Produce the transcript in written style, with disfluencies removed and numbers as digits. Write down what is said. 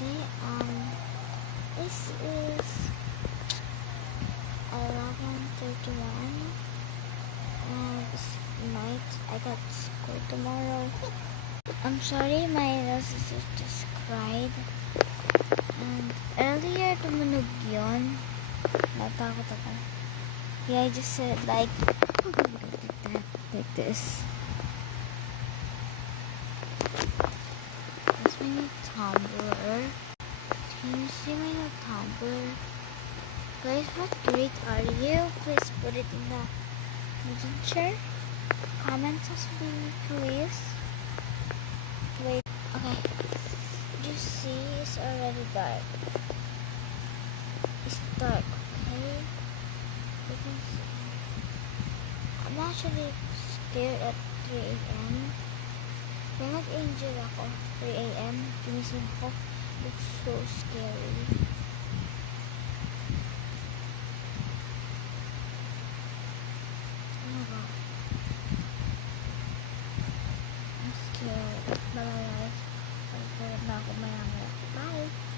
Okay, this is 11:31 and it's night. I got school tomorrow. I'm sorry my little just cried. And earlier tumunog yun. Natakot ako. Yeah, I just said like that, like this. That's my new tumbler. Can you see my new tumbler? Guys, what grade are you? Please put it in the literature. Comments please. Wait, okay. You see, it's already dark. It's dark, okay? You can see. I'm actually scared at 3 a.m. May mag-angel ako. 3 a.m. Ginising ko. It's so scary. Oh my god. I'm scared. Bye-bye guys. Pag-scared na ako maya-maya. Bye!